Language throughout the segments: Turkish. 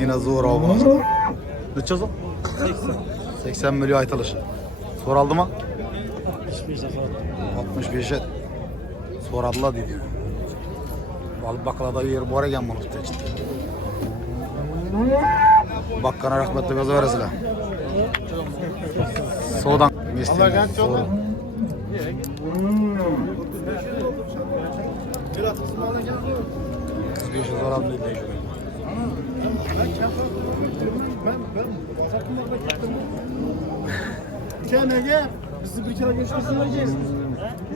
Yine zor avı. Ne çözüm? 80 milyon aytılışı. Soraldı mı? 65'e soradılar dedi. Balık bakalada yer bor ekan bunu tuttu. Bakkana rahmetli göz veresizler. Soğudan mesleğim. Soğudan. Bir şey soralım dedi. Kemege bizi bir kere görüşmesini vereceğiz.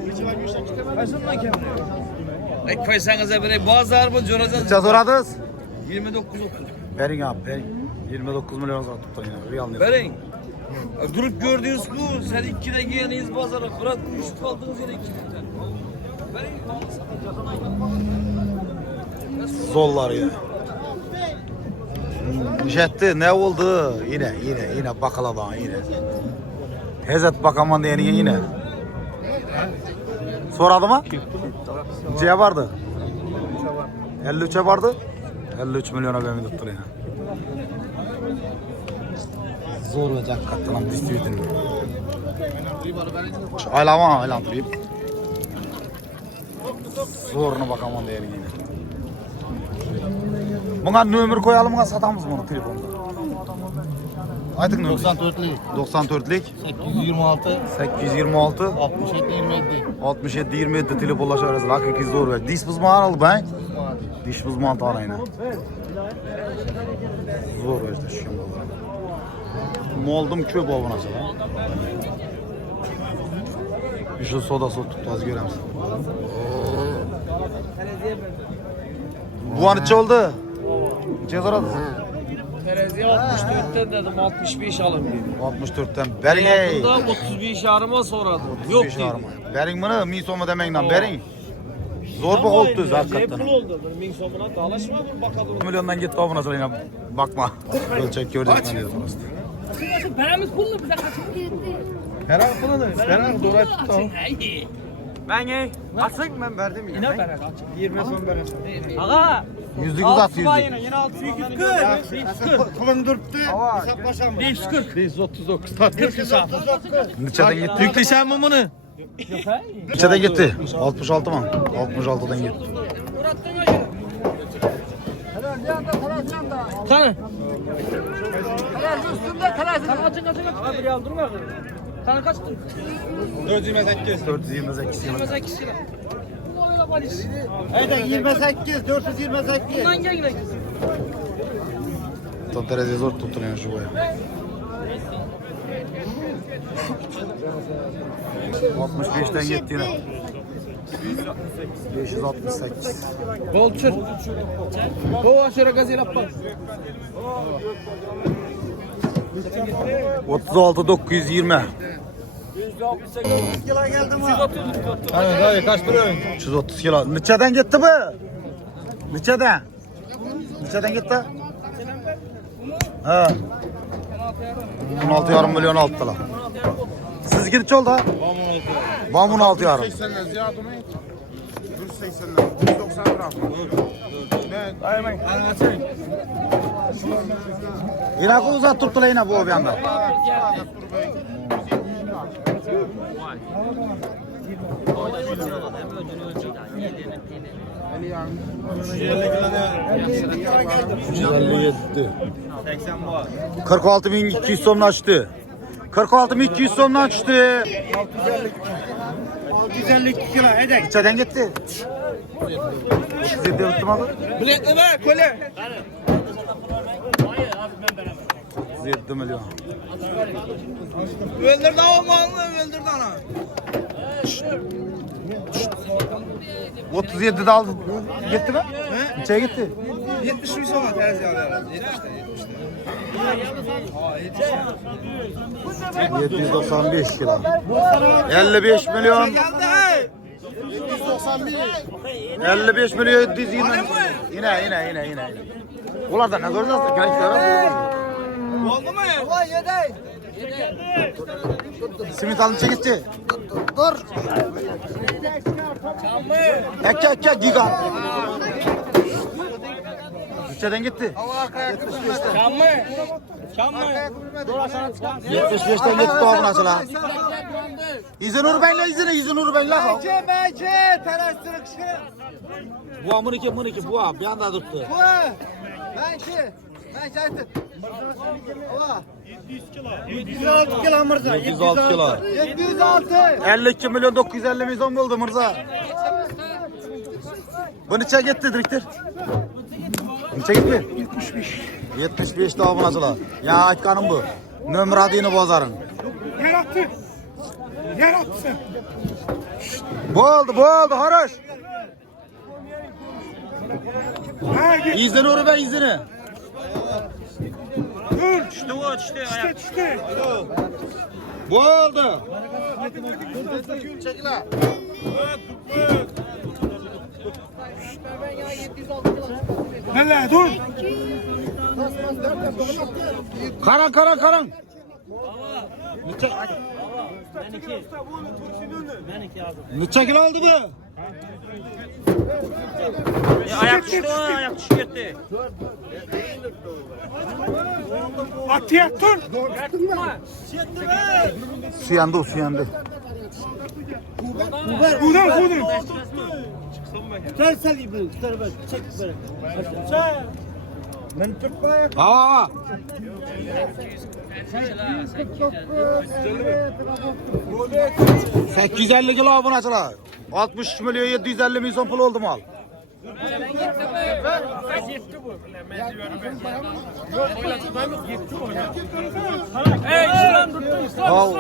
Bir kere görüşmek istemem. Kaçınma kemege. Koysanıza bire bazar mı corazan? Kaça soradınız? 29.30. Verin abi verin. 29 milyon zor tuttu yine. Real ne? Verin. Durup gördüğünüz bu. Sen 2'de giyeniyiz bazara. Bırak kuşluk aldığınız yere 2'de. Verin. Zollar ya. Jetti ne oldu? Yine bakaladan yine. Hezet bakaman diyeni yine. Soradı mı? Neye vardı? 53'e vardı. 53 milyona ben tuttu yine. Zor olacak katlanam düştüydün. Aylandırayım. Zoruna bakaman diyeni yine. Buna nömür koyalım mı satamız bunu telefonda? Aytık nömür. 94'lük. 94'lik 826 826 67 27. 67 27 telefonlaşarız. Hakiki zor ver. Diş buzman al ben. Diş buzman tanayına. Zor ver işte şu. Moldum köp avına sana. Bir şey soda su tuttu az göremsin. Bu an içi oldu. Cezaradı. Tereziye 64'ten dedim 65 alın dedim. 64'ten berin ey. Yakında 35 yarıma soradım. Yok dedim. Berin bunu mi somu demekle berin. Zor bak oldu hakikaten. Ne pul oldu? Min somuna dalaşmadım bakalım. Milyondan gitti avına sonra yine bakma. Ölçek görecek ben dedim. Paramız pullu bize kaçıp gitti. Herhalde bunu da. Herhalde doğru tuttu. Ben açık ben verdim yine. Ne para kaçıp? 20 son vereceğim. Aga. Yüzlük uzat Yine yüzlük. 640. Kulun durdu. Hesaplaşalım. 540. 139. 40 hesap. Nıçadan gitti. Yüklesen mi bunu? Nıçadan gitti. 66 mı? 66'dan gitti. Tanı. Tanı açın. Ama bir aldırma. Tanı kaçtı? 428. 428 yıl. 28 lira. Bu öyle valiz. Evet 28 428. Bundan gel yine. Tam terezi zor tutturuyor şu boya. 65'ten gitti yine. 568. Bolçur. Bu aşırı gazıyla bak. 36 920. Kila geldi mi? Hadi hadi kaç lira? 330 kilo. Nıçadan gitti mi? Nıçadan. Nıçadan gitti. He. 16,5 milyon aldılar. Siz gidip oldu ha? Ben bunu 6,5. 80'ler ziyadını. 180'ler. 190 gram. Yine uzat tuttular yine bu bir anda. %57. 46.200 sonuna açtı. 46.200 sonuna açtı. 152 kilo edek. İçeriden gitti. 37 tutmadı. Biletli ver kole. 37 milyon. Öldürdü avmanlı öldürdü ana. 37'de aldı. Gitti mi? İçeri gitti. 70 bin sonra terzi alıyor. 795 kilo. 55 milyon. 55 milyon 720. Yine. Ular da ne göreceğiz? Gerekler. Oldu mu? Simit alın çekici. Dur. Ek giga. Neçeden gitti? Çam mı? Çam mı? Dolaşan çam. 75'ten gitti doğum nasıl ha? İzinur benle İzinur benle. Bence terastırık şey. Bu amın iki bu bir anda tuttu. Bu. Ben şahittim. Ova. 706 kilo Mırza. 706 kilo. 706. 52 milyon 950 milyon oldu Mırza. Bu neçe gitti direktör? Neçe gitti? 75 doğum nasıl ha? Ya aytkanım bu. Nömür adını bozarın. Yarattı. Bu oldu haraş. İzini onu ben izini. İşte o işte ayak. Bu oldu. Hele dur. Karan. Neçe kilo aldı bu? Ayak düştü o ayak düştü gitti. Atiye dur. Suyandı. Buradan. Tutar salayım ben. Tutar ben. Çek böyle. Ben tutmaya. Aa. 850 kilo buna açıla. 63 milyon 750 milyon pul oldu mal. Al.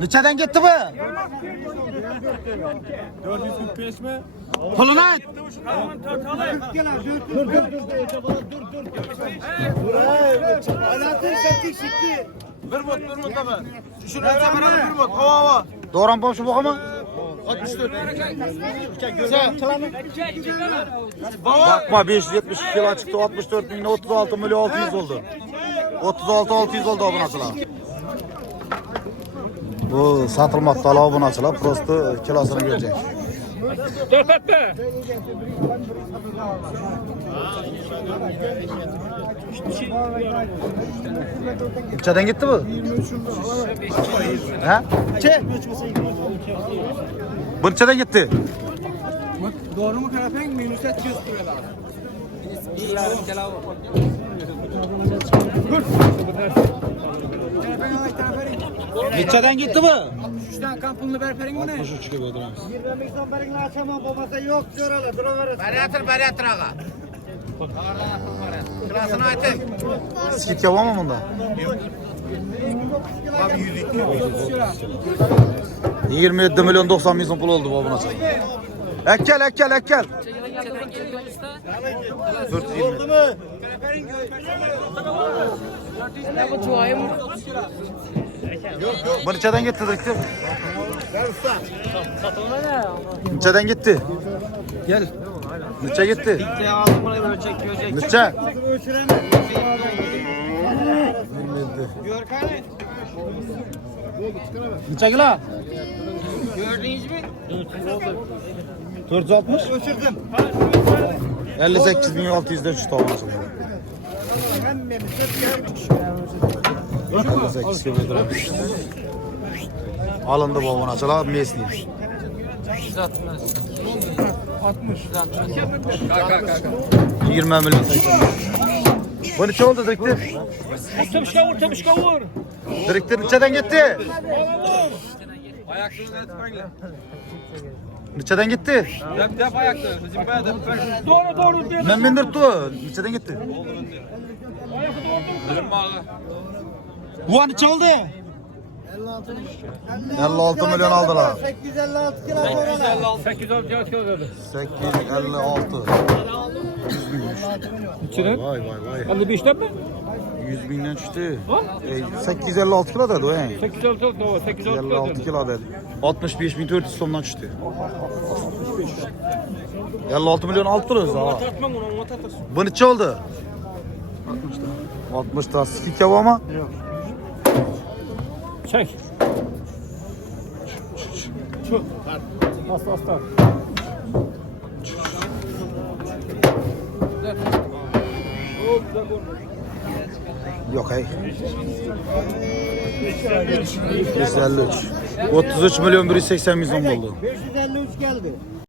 Neçeden gitti bu? 445 mi? Pulunu et. Bir mut abi. Şunu ötemene bir mut. Hava. Doğran bomşu bu ama. 64. Bakma 570 kilo çıktı 64 bin 36 milyon 600 oldu. 36 600 oldu bu nasıl? Bu satılmakta la bu nasıl? Prosto kilosunu görecek. İçeriden gitti bu. He? Bu içeriden gitti. Doğru mu karapen minüse çıkıyor lan. İçeriden gitti bu. Şuradan kampını berperin mi ne? 63 gibi ödülemez. 20 son berin açamam babası yok diyorlar. Duruveririz. Bariatır ağa. Klasını aytın. Skit yapamam bunda. Abi 102. 27 milyon 90 milyon pul oldu bu nasıl? Ekkel. 420. Bu içeriden gitti direktör. İçeriden gitti. Gel. Neçe gitti? Ya aldım burayı böyle çekiyor. Neçe? Neçe kilo? Gördünüz mü? 460. 58 milyon 600'den şu tavana sonra. 58 kilometre. Alındı bu ona açıla mesli. 20 milyon 80. Bu ne oldu direktör? Tamış kavur. Direktör içeriden gitti. Ayaklarını etmenle. İçeriden gitti. Dep ayakları. Bizim bayağı dep. Doğru diyor. Ben bindirttu. İçeriden gitti. Benim bağı. Bu an içi oldu. 56 milyon aldılar. 856 kilo sonra. 856 kilo verdi. 856. 100 bin. İçine? Vay. 55'ten mi? 100 binden çıktı. 856 kilo dedi o yani. 856 doğru. 856 56 kilo dedi. 65.400 sondan çıktı. 56 milyon alttırız ha. Tatmam onu tatasın. Bu ne oldu? 60'ta. Skik yav ama. Çek. Asla asla. Yok hey. 153. 33 milyon 180 milyon oldu.